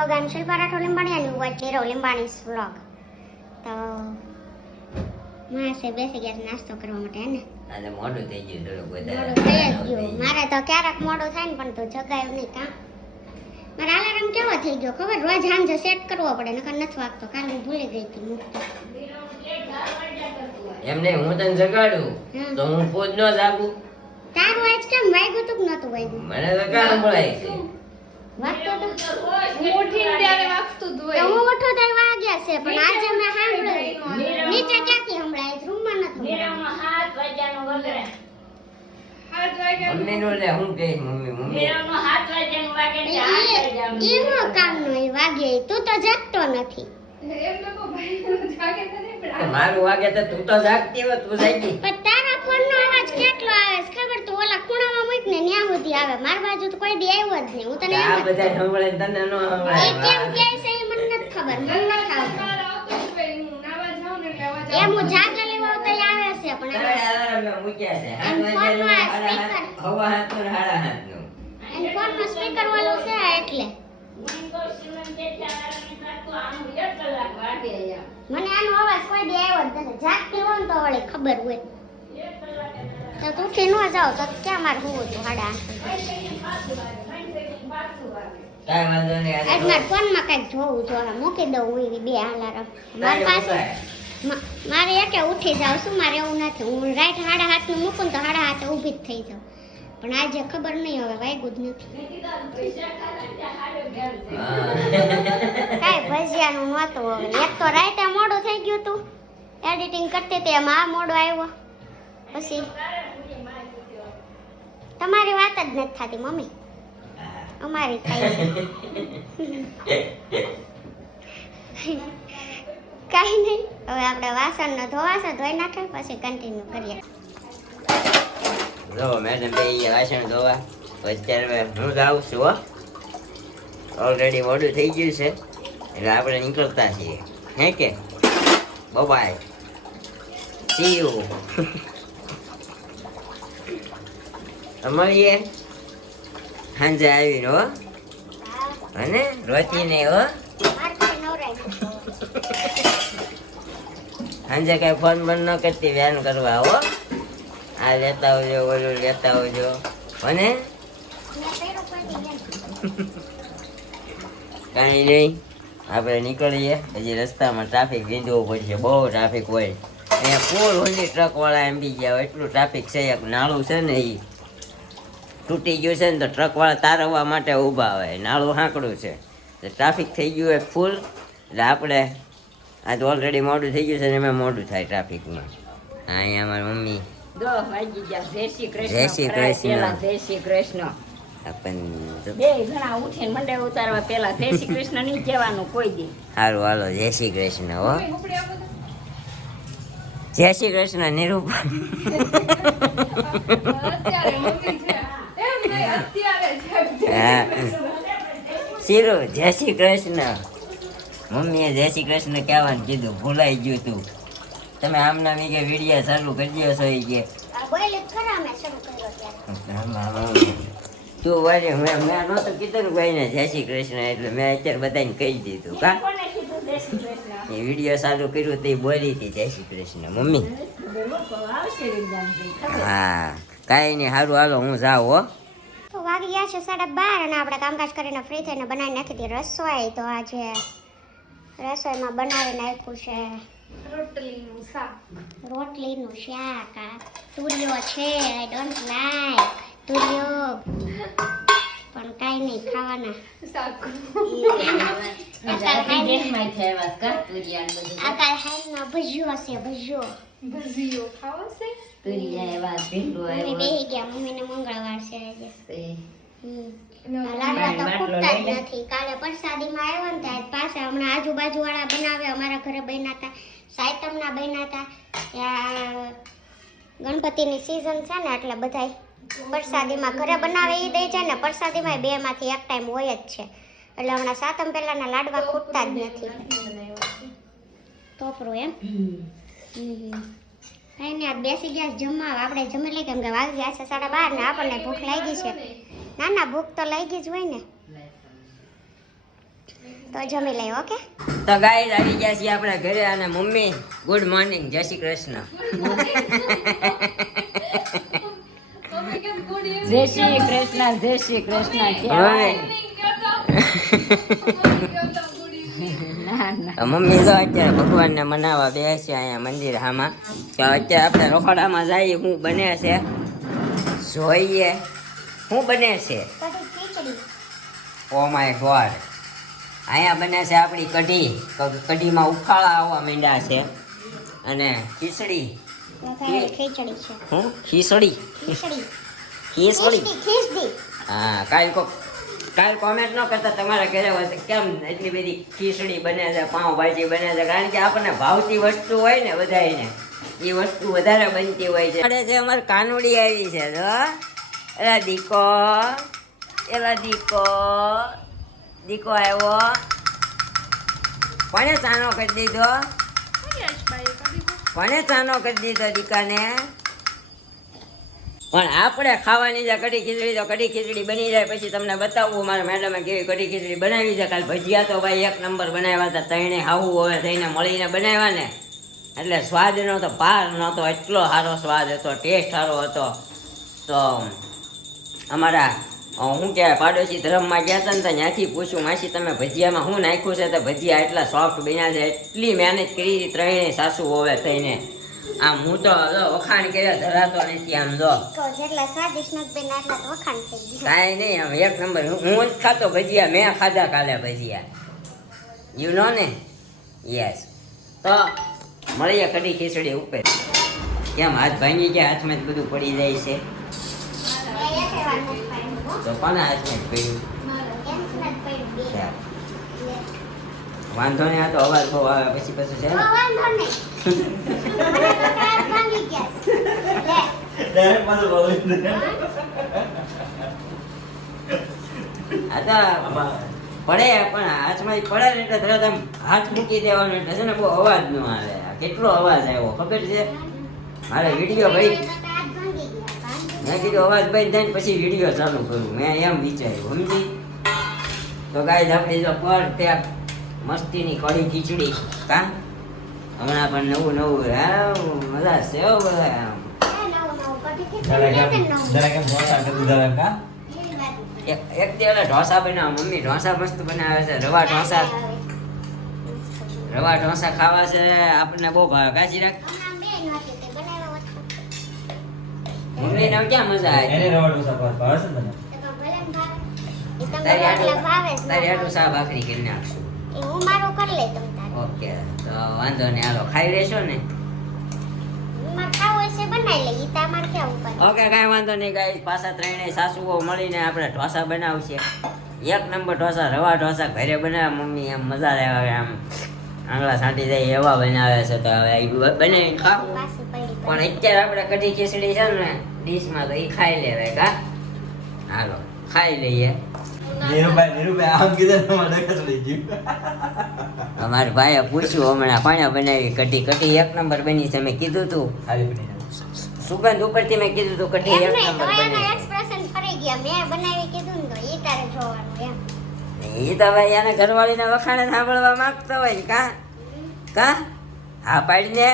Vlog આમ શિલ્પા રાઠોડ લીંબાણી અને હું નીરવ લીંબાણી's વ્લોગ. તો માસે બેસી ગયા નાસ્તો કરવા માટે ને અને મોડું થઈ ગયું થોડું મોડું થઈ જ ગયું. મારે તો ક્યારેક મોડું થાય ને પણ તો જગાયું નહીં કાં. મારા અલાર્મ કેવો થઈ ગયો ખબર? રોજ સાંજે સેટ કરવો પડે નકર નથી વાગતો. કાલે હું ભૂલી ગઈ હતી મૂકતો. એમ નહીં, હું તને જગાડું તો હું ખુદ ન જાગું. તારું આજ કેમ વાગ્યું તું કે નતું વાગ્યું? મને તો કાં સંભળાય છે વાગતો તો હું ઉઠીને ત્યારે વાગતું જ હોય. તો હું ઉઠો ત્યારે વાગ્યા છે પણ આજે મેં સાંભળ્યું. નીચે ક્યાંથી સંભળાય? રૂમમાં નથી. 7 વાગ્યા મમ્મીનું લે હું કહીશ મમ્મી એવો કામનો એ વાગે. તું તો જાગતો નથી. એમ લોકો ભાઈ જાગે તો નહીં પણ મારું વાગે તો તું તો જાગતી હોય, તું જાગી. પણ તારા ફોનનો અવાજ કેટલો આવે છે ખબર? તું ઓલા ખૂણામાં મૂક ને ન્યા સુધી આવે. મારી બાજુ તો કોઈ દી આવ્યો જ નહીં. હું તને આ બધા સંભળાય તને ન એ સંભળાય. કેમ કહે છે એ મને નથી ખબર. મને નથી આવતું. સવાર આવતો જ હોય. હું નાવા જાઉં ને એટલે અવાજ એમ હું જાગે લેવા તો આવે છે પણ તારે alarm મેં મૂક્યા છે. એમ 7 વાગ્યાનું, ફોનમાં હવા 7 ને 7:30 નું. એમ ફોનનો સ્પીકર વાળો છે એટલે મને આનો અવાજ કોઈ દી આવ્યો જ નથી. જાગતી હોય ને તો વળી ખબર હોય. તો તું ઉઠી ન જાવ તો ક્યાં મારે હોવું હતું? 8:30. કાંઈ વાંધો નહીં, આજે આજ મારા ફોનમાં કંઈક જોવું જોઈએ. મૂકી દઉં હું એવી 2 અલાર્મ. મારી પાસે મારે એટલે ઉઠી જાવ છું. મારે એવું નથી. હું રાઈટ 7:30 નું મૂકું ને તો 7:30 ઊભી જ થઈ જાઉં. પણ આજે ખબર નહીં હવે વાગ્યું જ નથી. કાંઈ ભજીયાનું નહોતું હવે. એક તો રાતે મોડું થઈ ગયું હતું એડિટિંગ કરતી હતી એમાં આ મોડો આવ્યો. પછી તમારી વાત જ નથી થતી મમ્મી. અમારી થાય છે. કાંઈ નહીં. હવે આપણે વાસણનો ધોવાશે ધોઈ નાખે પછી કન્ટિન્યુ કરીએ. જો મેડમ બે વાસણ ધોવા. અત્યારે હું જાઉં છું હો. ઓલરેડી મોડું થઈ ગયું છે એટલે આપણે નીકળતા છીએ. હે કે બાય સી યુ. મળીએ સાંજે આવીને હો. અને રોચીને હો. મારે કાંઈ નવરાય નથી. સાંજે કઈ ફોન બંધ ન કરતી, વ્યાન કરવા હો. આ લેતા આવજો, ઓલું લેતા આવજો. અને મેં પહેરું કોઈ દી નહીં. કાંઈ નહીં, આપણે નીકળીએ. હજી રસ્તામાં ટ્રાફિક વીંધવું પડશે, બહુ ટ્રાફિક હોય. અહીંયા ફૂલ હોલી ટ્રકવાળા એમ બી ગયા હોય. એટલું ટ્રાફિક છે. એક નાળું છે ને એ તૂટી ગયું છે ને તો ટ્રકવાળા તારવવા માટે ઊભા હોય. નાળું હાંકડું છે તો ટ્રાફિક થઈ ગયું હોય ફૂલ. એટલે આપણે આ તો ઓલરેડી મોડું થઈ ગયું છે ને એમાં મોડું થાય ટ્રાફિકમાં. હા, અહીંયા અમારી મમ્મી. દો વાગી ગયા. જય શ્રી કૃષ્ણ. જય શ્રી કૃષ્ણ. પહેલા જય શ્રી કૃષ્ણ. આપણને બે ઘણા ઉઠીને મંડે ઉતારવા પેલા જય શ્રી કૃષ્ણ નહીં કહેવાનું કોઈ દી. સારું હાલો, જય શ્રી કૃષ્ણ હો. ઉપડી આપો તો. જય શ્રી કૃષ્ણ નિરૂપા. અત્યારે મમ્મી છે. એમ નહીં, અત્યારે છે. હા શીરો જય શ્રી કૃષ્ણ. મમ્મીએ જય શ્રી કૃષ્ણ કહેવાનું કીધું, ભૂલાઈ ગયું તું. તમે આમના મી કે વિડીયો ચાલુ કરી દો છો એ કે આ બોલ જ ખરા મેં શરૂ કર્યો ત્યારે. તું વારે મેં નહોતું કીધું ને કોઈને જય શ્રી કૃષ્ણ એટલે મેં અત્યારે બધાને કહી દીધું. કા કોને કીધું જય શ્રી કૃષ્ણ? એ વિડીયો ચાલુ કર્યું તો એ બોલી હતી જય શ્રી કૃષ્ણ મમ્મી. લોકો આવશે વિદ્યાર્થી ખબર. હા કાંઈ નહીં, સારું હાલો હું જાઉં હો. તો વાગી ગયા છે 12:30 અને આપણે કામકાજ કરીને ફ્રી થઈને બનાવી નાખી હતી રસોઈ. તો આજે રસોઈમાં બનાવી નાખ્યું છે રોટલીનું શાક. રોટલીનું શાક. આ તુરિયો છે. આઈ ડોન્ટ લાઈક તુરિયો પણ કાંઈ નહીં ખાવાના. શાક. જેઠમાં થયા કા તુરિયા બધું. આ કાલ હાઈનો ભજીયો છે ભજીયો. ભજીયો ખાવો છે? તુરિયા એવા ભીંડું મમ્મી આવ્યો. બેહી ગયા. મમ્મીને મંગળવાર છે આજે. એનો લાડવા તો ખૂટતા જ નથી. કાલે પ્રસાદીમાં આવ્યો ને ત્યારે પાછા હમણાં આજુબાજુ વાળા બનાવે. અમારા ઘરે બન્યા હતા, સાયતમના બન્યા હતા. ત્યાં ગણપતિની સીઝન છે ને એટલે બધાય પ્રસાદીમાં ઘરે બનાવે એ દે છે ને પ્રસાદીમાં 2 માંથી એક ટાઈમ હોય જ છે. એટલે હમણાં સાતમ પહેલાના લાડવા ખૂટતા જ નથી. ટોપરું એમ. કાંઈ નહીં, આ બેસી ગયા જમવા. આપણે જમી લઈએ કેમ કે વાગી ગયા છે 12:30 ને આપણને ભૂખ લાગી છે. ના ના ભૂખ તો લાગી જ હોય ને. તો જમી લઈ ઓકે. તો ગાઈસ આવી ગયા છીએ આપણા ઘરે અને મમ્મી ગુડ મોર્નિંગ, જય શ્રી કૃષ્ણ. મમ્મી કેમ ગુડ ઇવનિંગ જય શ્રી કૃષ્ણ, જય શ્રી કૃષ્ણ ઓય. કહેવાય. ના ના મમ્મી તો અત્યારે ભગવાનને મનાવવા બેસે અહીંયા મંદિર હામાં. તો અત્યારે આપણે રખોડામાં જઈએ, શું બને છે જોઈએ. શું બને છે? Kadhi khichdi. Oh my God, અહીંયા બને છે આપણી કઢી. કઢીમાં ઉફાળા આવવા માંડ્યા છે અને ખીચડી. ખીચડી છે. હું ખીચડી ખીચડી. ખીચડી ખીચડી. હા. કાલ કોમેન્ટ ન કરતા તમારા ઘરે કેમ એટલી બધી ખીચડી બને છે, પાઉંભાજી બને છે, કારણ કે આપણને ભાવતી વસ્તુ હોય ને બધાને એ વસ્તુ વધારે બનતી હોય છે. છે અમારે કાનુડી આવી છે. જો એલા દીકો, એલા દીકો, દીકો આવ્યો. કોને ચાનો કરી દીધો? કોને ચાનો કરી દીધો દીકાને? પણ આપણે ખાવાની છે કઢી ખીચડી. તો કઢી ખીચડી બની જાય પછી તમને બતાવવું મારા મેડમે કેવી કઢી ખીચડી બનાવી છે. કાલ ભજીયા તો ભાઈ એક નંબર બનાવ્યા હતા. તઈને હાવું હવે થઈને મળીને બનાવ્યા ને એટલે સ્વાદનો તો પાર નહોતો. એટલો સારો સ્વાદ હતો, ટેસ્ટ સારો હતો. તો અમારા શું કહેવાય પાડોશી ધર્મમાં ગયા હતા ને તો ત્યાંથી પૂછ્યું, માસી તમે ભજીયામાં શું નાખ્યું છે? તો ભજીયા એટલા સોફ્ટ બન્યા છે. એટલી મહેનત કરી હતી ત્રણેય સાસુ હવે થઈને. આમ હું તો વખાણ કર્યા ધરાતો નથી. આમ જો જેટલા સ્વાદિષ્ટ નથી બન્યા એટલા તો વખાણ થઈ ગયા. કાંઈ નહીં, આમ એક નંબર. હું જ ખાતો ભજીયા, મેં ખાધા કાલે ભજીયા. યુ નો ને? યસ. તો મળીએ કઢી ખીચડી ઉપર. કેમ હાથ ભાંગી ગયા? હાથમાં જ બધું પડી જાય છે. તો કોના હાથમાં જ પડ્યું? ચાલ. વાંધો નહીં, આ તો અવાજ બહુ આવે પછી છે ને. વાંધો નહીં. મને તો હાથ ભાંગી ગયા. આ તો પડે પણ હાથમાં પડે ને એટલે તરત આમ હાથ મૂકી દેવાનો એટલે છે ને બહુ અવાજ ન આવે. કેટલો અવાજ આવ્યો ખબર છે? મારે વિડીયો ભાઈ હાથ ભાંગી ગયા. મેં કીધું અવાજ બંધ થાય ને પછી વિડીયો ચાલુ કરું. મેં એમ વિચાર્યું, સમજી? તો ગાઈસ આપણી જો પરફેક્ટ મસ્તીની કઢી ખીચડી. કા હમણાં પણ નવું નવું હા મજા છે હો બધા. આમ એક દિવસ ઢોસા બનાવ મમ્મી. ઢોસા મસ્ત બનાવે છે. રવા ઢોસા ખાવા છે આપણને બહુ ભાવે. કાચી રાખ મમ્મી ને ક્યાં મજા આવે? તારી આટલું શાક ભાખરી કરી નાખશું. ઓકે તો વાંધો નહીં, હાલો ખાઈ લેશો ને? ઓકે કાંઈ વાંધો નહીં ગાઈસ. પાછા ત્રણેય સાસુઓ મળીને આપણે ઢોસા બનાવશે. એક નંબર ઢોસા, રવા ઢોસા ઘરે બનાવે મમ્મી. એમ મજા આવે, આમ આંગળા છાંટી જાય એવા બનાવે છે. તો હવે બનાવીને ખાવું. પણ અત્યારે આપણે કઢી ખીચડી છે ને ડીશમાં, તો એ ખાઈ લેવાય. કા હાલો ખાઈ લઈએ. અમારા ભાઈએ પૂછ્યું હમણાં કોણે બનાવી કઢી. કઢી એક નંબર બની છે. મેં કીધું તું સુગંધ ઉપરથી, મેં કીધું તું કઢી એક નંબર બની. એ તો ભાઈ એને ઘરવાળીના વખાણે સાંભળવા માંગતો હોય ને. કા કા હા પાડીને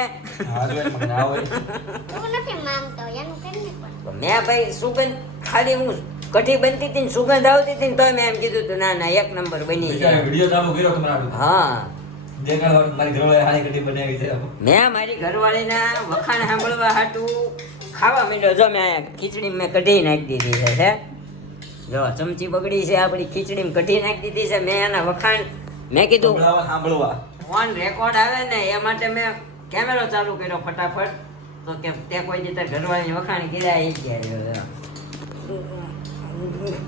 મેં ભાઈ સુગંધ ખાલી હું કઢી બનતી હતી ને સુગંધ આવતી હતી ને તો મેં એમ કીધું તું ના ના એક નંબર બની છે. હા મેં મારી ઘરવાળીના વખાણ સાંભળવા હાટું ખાવા માંડ્યો. જો મેં ખીચડી મેં કઢી નાખી દીધી છે. જો ચમચી બગડી છે આપણી ખીચડી કઢી નાખી દીધી છે. મેં એના વખાણ મેં કીધું ઓન રેકોર્ડ આવે ને એ માટે મેં કેમેરો ચાલુ કર્યો ફટાફટ. તો કે તે કોઈ રીતે ઘરવાળી વખાણ કર્યા એ ગયા.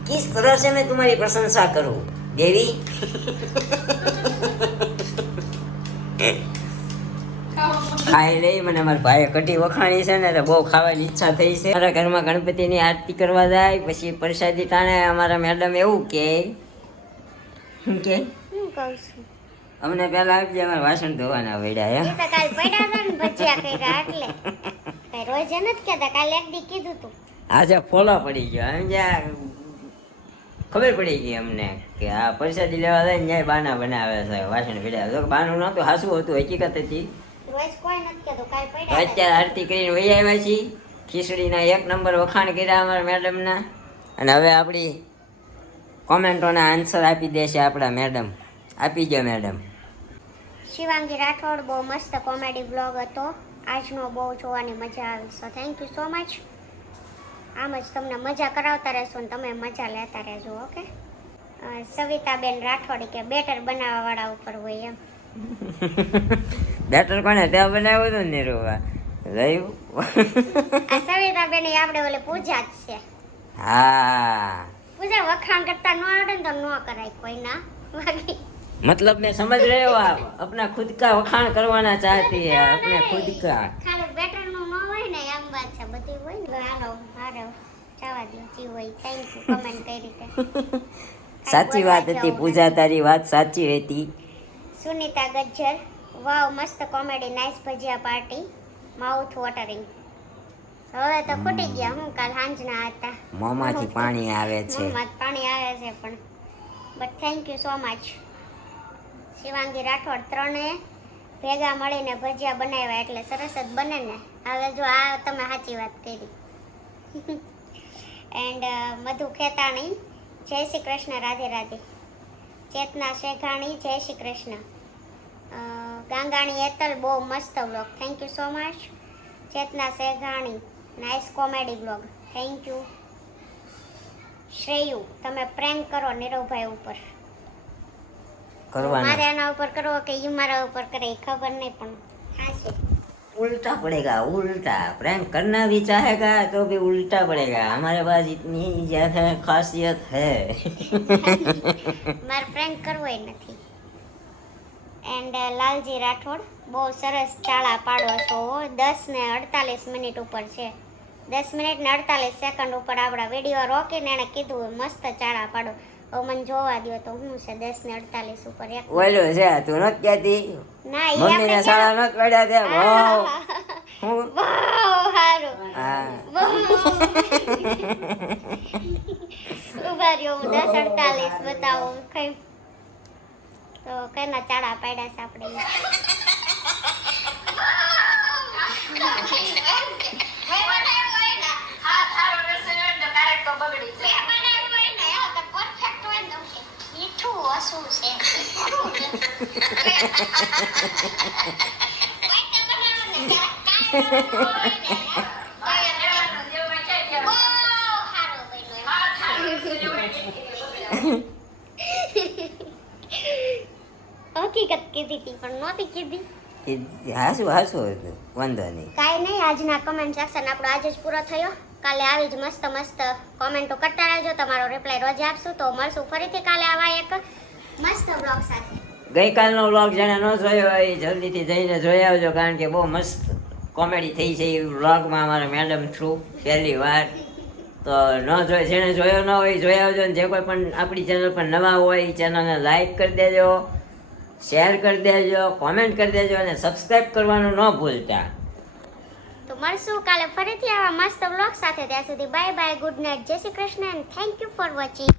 किस तरह से मैं तुम्हारी प्रशंसा करूं देवी? ખાઈ લઈ. મને મારા ભાઈએ કઢી વખાણી છે ને તો બહુ ખાવાની ઈચ્છા થઈ છે. મારા ઘરમાં ગણપતિની આરતી કરવા જાય પછી પ્રસાદી ટાણે અમારા મેડમ એવું કે અમને પેલા આપજે, અમારે વાસણ ધોવાના પડ્યા. આજે ફોલો પડી ગયો. સમજ્યા? ખબર પડી ગઈ અમને કે આ પ્રસાદી લેવા જાય ને બાના બનાવે છે વાસણ પીડા તો બાનું નહોતું હાસું હતું હકીકત હતી. રોજ કોઈ નથી કહેતું કાલ તો પડ્યા અત્યારે આરતી કરીને વહી આવ્યા છીએ. ખીચડીના 1 નંબર વખાણ કર્યા અમારા મેડમના. અને હવે આપણી કોમેન્ટોના આન્સર આપી દેશે આપણા મેડમ. આપી દો મેડમ. શિવાંગી રાઠોડ બહુ મસ્ત કોમેડી બ્લોગ હતો આજનો, બહુ જોવાની મજા આવી. So thank you so much. આમ જ તમને મજા કરાવતા રહેશો ને તમે મજા લેતા રહેજો. ઓકે. સવિતાબેન રાઠોડ કે બેટર બનાવવાવાળા ઉપર હોય એમ. બેટર કોને ત્યાં બનાવ્યું હતું ને રૂવા રહ્યું. આ સવિતાબેન એ આપણે ઓલે પૂજા જ છે. હા પૂજા વખાણ કરતા ન આવડે ને તો ન કરાય કોઈના. બાકી मतलब मैं समझ रहे हो आप अपना खुद का वखाण करवाना चाहती है अपने खुद का. ખાલી બેટર નું ન હોય ને એમ વાત છે, બધી હોય ને. હાલો હારો જવા દો જી હોય. થેન્ક યુ કમેન્ટ કરી રીતે. સાચી વાત હતી પૂજા, તારી વાત સાચી હતી. સુનિતા ગજ્જર વાવ મસ્ત કોમેડી નાઇસ ભજીયા પાર્ટી માઉથ વોટરિંગ. હવે તો ખૂટી ગયા હું કાલ સાંજના હતા. મોંમાંથી પાણી આવે છે. મોંમાંથી પાણી આવે છે પણ but thank you so much. Shivangi Rathod ત્રણે ભેગા મળીને ભજીયા બનાવ્યા એટલે સરસ જ બને ને. હવે જો આ તમે સાચી વાત કરી. એન્ડ મધુ ખેતાણી જય શ્રી કૃષ્ણ રાધે રાધે. ચેતના શેઘાણી જય શ્રી કૃષ્ણ. ગાંગાણી એતલ બહુ મસ્ત vlog. Thank you so much Chetna Sheghani. Nice comedy vlog. Thank you. Shreyu તમે પ્રેન્ક કરો નીરવભાઈ ઉપર. કરવાના મારે આના ઉપર કરો કે ઈ મારા ઉપર કરે એ ખબર નહીં પણ હા છે. उल्टा पड़ेगा उल्टा. प्रैंक करना भी चाहेगा तो भी उल्टा पड़ेगा. हमारे पास इतनी ज्यादा खासियत है. મારે પ્રેન્ક કરવો ય નથી. એન્ડ લાલજી રાઠોડ બહુ સરસ ચાળા પાડો છો. 10 ને 48 મિનિટ ઉપર છે. 10 મિનિટ ને 48 સેકન્ડ ઉપર આપણા વિડીયો રોકીને એને કીધું મસ્ત ચાળા પાડો. હવે મને જોવા દો તો શું છે 10 ને 48 ઉપર એક ઓલો છે તું નથી કહેતી ના ઈ મમ્મીને આપણે સાડા નથી પડ્યા તે વાવ હું વાવ હારું હા ઉભા રહ્યો હું 10 48 બતાવું કઈ તો કઈના ચાડા પાડ્યા છે આપણે હકીકત કીધી હતી પણ નહોતી કીધી. હાસુ હાસુ હતું વાંધો નહીં. કાંઈ નહીં આજના કમેન્ટ સેક્શન આપણો આજે જ પૂરો થયો. કાલે આવી જ મસ્ત મસ્ત કોમેન્ટો કરતા રહેજો. તમારો રિપ્લાય રોજ આપશું. તો મળશું ફરીથી કાલે આવા એક મસ્ત બ્લોગ સાથે. ગઈકાલનો વ્લોગ જેને ન જોયો હોય એ જલ્દીથી જઈને જોઈ આવજો કારણ કે બહુ મસ્ત કોમેડી થઈ છે એ વ્લોગમાં અમારા મેડમ થ્રુ પહેલી વાર. તો ન જોઈ જેને જોયો ન હોય એ જોઈ આવજો. ને જે કોઈ પણ આપણી ચેનલ પર નવા હોય એ ચેનલને લાઈક કરી દેજો, શેર કરી દેજો, કોમેન્ટ કરી દેજો અને સબસ્ક્રાઈબ કરવાનું ન ભૂલતા. તો મળશું કાલે ફરીથી આવા મસ્ત વ્લોગ સાથે. ત્યાં સુધી બાય બાય, ગુડ નાઇટ, જય Shri Krishna and thank you for watching.